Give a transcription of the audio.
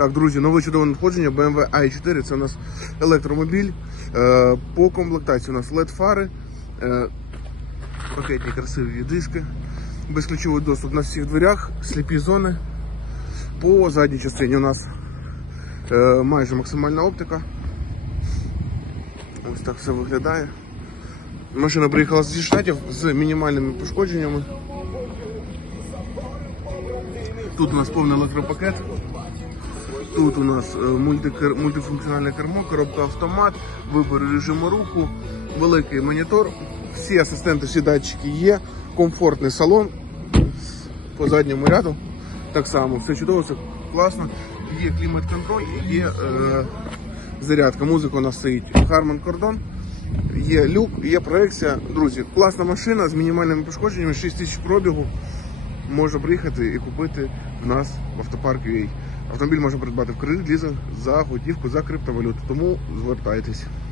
Так, друзі, нове чудове надходження BMW i4. Це у нас електромобіль. Е, По комплектації у нас LED фари, е, пакетні красиві диски, безключовий доступ на всіх дверях, сліпі зони. По задній частині у нас е, майже максимальна оптика. Ось так все виглядає. Машина приїхала зі штатів з мінімальними пошкодженнями. Тут у нас повний електропакет. Тут у нас е, мультифункціональне кермо, коробка автомат, вибір режиму руху, великий монітор. Всі асистенти, всі датчики є, комфортний салон по задньому ряду. Так само, все чудово, все класно. Є клімат-контроль, є е, зарядка. Музика у нас стоїть Harman Kardon. Є люк, є проекція. Друзі, класна машина з мінімальними пошкодженнями, 6 тисяч пробігу. Можна приїхати і купити в нас в автопарк UA. Автомобіль можна придбати в кредит, лізинг, за готівку, за криптовалюту. Тому звертайтесь.